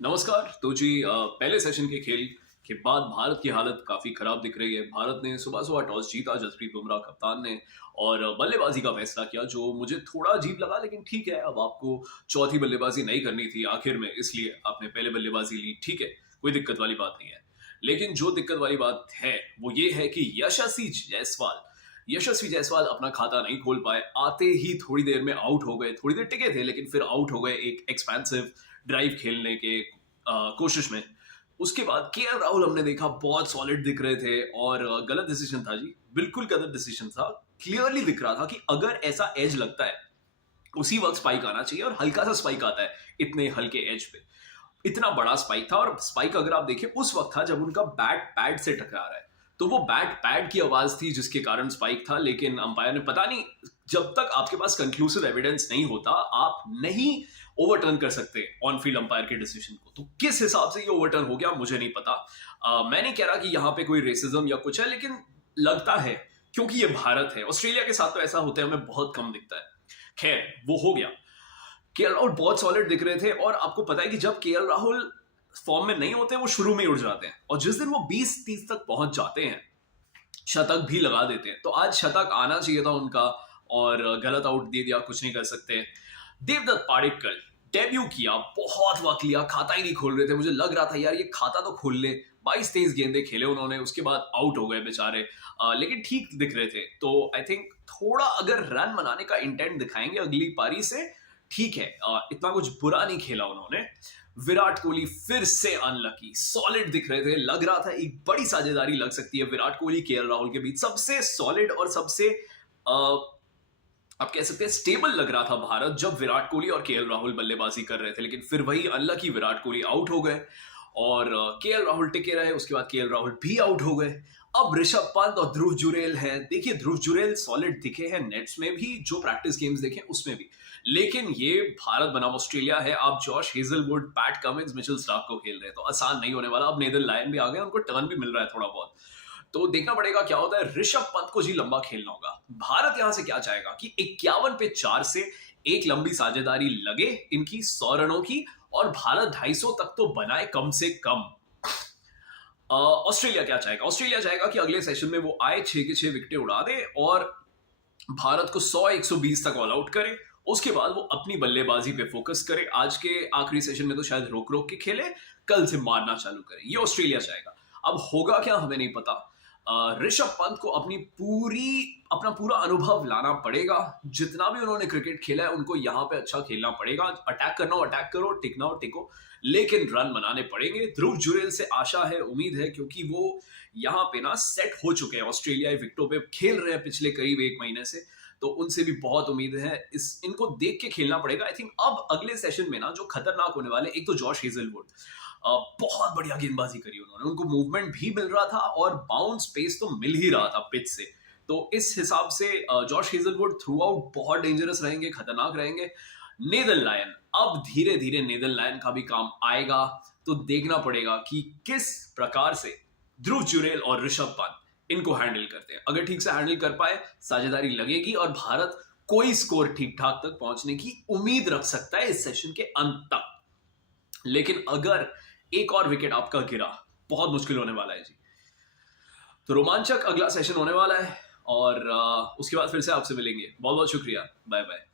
नमस्कार। तो जी पहले सेशन के खेल के बाद भारत की हालत काफी खराब दिख रही है। भारत ने सुबह सुबह टॉस जीता, जसप्रीत बुमराह कप्तान ने, और बल्लेबाजी का फैसला किया जो मुझे थोड़ा अजीब लगा, लेकिन ठीक है। अब आपको चौथी बल्लेबाजी नहीं करनी थी आखिर में, इसलिए आपने पहले बल्लेबाजी ली, ठीक है, कोई दिक्कत वाली बात नहीं है। लेकिन जो दिक्कत वाली बात है वो ये है कि यशस्वी जायसवाल अपना खाता नहीं खोल पाए। आते ही थोड़ी देर में आउट हो गए, थोड़ी देर टिके थे लेकिन फिर आउट हो गए एक एक्सपेंसिव ड्राइव खेलने के कोशिश में। उसके बाद केएल राहुल हमने देखा बहुत सॉलिड दिख रहे थे, और गलत डिसीजन था जी, बिल्कुल गलत डिसीजन था। क्लियरली दिख रहा था कि अगर ऐसा एज लगता है उसी वक्त स्पाइक आना चाहिए, और हल्का सा स्पाइक आता है इतने हल्के एज पे। इतना बड़ा स्पाइक था, और स्पाइक अगर आप देखें उस वक्त था जब उनका बैट पैड से टकरा रहा है, तो वो बैट पैड की आवाज थी जिसके कारण स्पाइक था। लेकिन अंपायर ने, पता नहीं, जब तक आपके पास कंक्लूसिव एविडेंस नहीं होता आप नहीं ओवरटर्न कर सकते ऑन फील्ड अंपायर के डिसीजन को। तो किस हिसाब से ये ओवरटर्न हो गया मुझे नहीं पता। मैं नहीं कह रहा कि यहां पे कोई रेसिज्म या कुछ है, लेकिन लगता है, क्योंकि ये भारत है। ऑस्ट्रेलिया के साथ तो ऐसा होता है, हमें बहुत कम दिखता है। खैर, वो हो गया। केएल राहुल बहुत सॉलिड दिख रहे थे, और आपको पता है कि जब केएल राहुल फॉर्म में नहीं होते वो शुरू में ही उड़ जाते हैं, और जिस दिन वो 20-30 तक पहुंच जाते हैं शतक भी लगा देते हैं। तो आज शतक आना चाहिए था उनका, और गलत आउट दे दिया, कुछ नहीं कर सकते। देवदत्त पाडिक्कल डेब्यू किया, बहुत वक्त लिया, खाता ही नहीं खोल रहे थे। मुझे लग रहा था यार ये खाता तो खोल ले। 22-23 गेंदे खेले उन्होंने, उसके बाद आउट हो गए बेचारे। लेकिन ठीक दिख रहे थे। तो आई थिंक थोड़ा अगर रन बनाने का इंटेंट दिखाएंगे अगली पारी से, ठीक है। इतना कुछ बुरा नहीं खेला उन्होंने। विराट कोहली फिर से अनलकी, सॉलिड दिख रहे थे, लग रहा था एक बड़ी साझेदारी लग सकती है विराट कोहली केएल राहुल के बीच। सबसे सॉलिड और सबसे आप कह सकते हैं स्टेबल लग रहा था भारत जब विराट कोहली और केएल राहुल बल्लेबाजी कर रहे थे। लेकिन फिर वही अनलकी, विराट कोहली आउट हो गए और केएल राहुल टिके रहे। उसके बाद केएल राहुल भी आउट हो गए। अब ऋषभ पंत और ध्रुव जुरेल है। देखिए, ध्रुव जुरेल सॉलिड दिखे हैं नेट्स में भी, जो प्रैक्टिस गेम्स देखे उसमें भी। लेकिन ये भारत बनाम ऑस्ट्रेलिया है। आप Josh Hazlewood, PAT Cummins, Mitchell Starc को खेल रहे हैं, तो आसान नहीं होने वाला। अब नेदर लायन भी आ गए, उनको टर्न भी मिल रहा है थोड़ा बहुत, तो देखना पड़ेगा क्या होता है। ऋषभ पंत को जी लंबा खेलना होगा। भारत यहां से क्या चाहेगा कि 51 पे 4 से एक लंबी साझेदारी लगे इनकी 100 रनों की, और भारत 250 तक तो बनाए कम से कम। ऑस्ट्रेलिया क्या चाहेगा? ऑस्ट्रेलिया चाहेगा कि अगले सेशन में वो आए, 6 के 6 विकेटें उड़ा दे और भारत को 100-120 तक ऑल आउट करे। उसके बाद वो अपनी बल्लेबाजी पे फोकस करे। आज के आखिरी सेशन में तो शायद रोक रोक के खेले, कल से मारना चालू करे। ये ऑस्ट्रेलिया चाहेगा। अब होगा क्या हमें नहीं पता। ऋषभ पंत को अपना पूरा अनुभव लाना पड़ेगा। जितना भी उन्होंने क्रिकेट खेला है उनको यहाँ पे अच्छा खेलना पड़ेगा। अटैक करना हो अटैक करो, टिकना हो टिको, लेकिन रन बनाने पड़ेंगे। ध्रुव जुरेल से आशा है, उम्मीद है, क्योंकि वो यहाँ पे ना सेट हो चुके हैं, ऑस्ट्रेलियाई विकेटों पे खेल रहे हैं पिछले करीब 1 महीने से, तो उनसे भी बहुत उम्मीद है। इनको देख के खेलना पड़ेगा। आई थिंक अब अगले सेशन में ना जो खतरनाक होने वाले, एक तो जॉश हेजलवुड, बहुत बढ़िया गेंदबाजी करी उन्होंने, उनको मूवमेंट भी मिल रहा था और बाउंस पेस तो मिल ही रहा था पिच से। तो इस हिसाब से जॉश हेजलवुड थ्रू आउट बहुत डेंजरस रहेंगे, खतरनाक रहेंगे। नेदर लायन, अब धीरे धीरे नेदर लायन का भी काम आएगा, तो देखना पड़ेगा कि किस प्रकार से ध्रुव जुरेल और ऋषभ पंत इनको हैंडल करते हैं। अगर ठीक से हैंडल कर पाए, साझेदारी लगेगी और भारत कोई स्कोर ठीक ठाक तक पहुंचने की उम्मीद रख सकता है इस सेशन के अंत तक। लेकिन अगर एक और विकेट आपका गिरा, बहुत मुश्किल होने वाला है जी। तो रोमांचक अगला सेशन होने वाला है, और उसके बाद फिर से आपसे मिलेंगे। बहुत बहुत शुक्रिया, बाय बाय।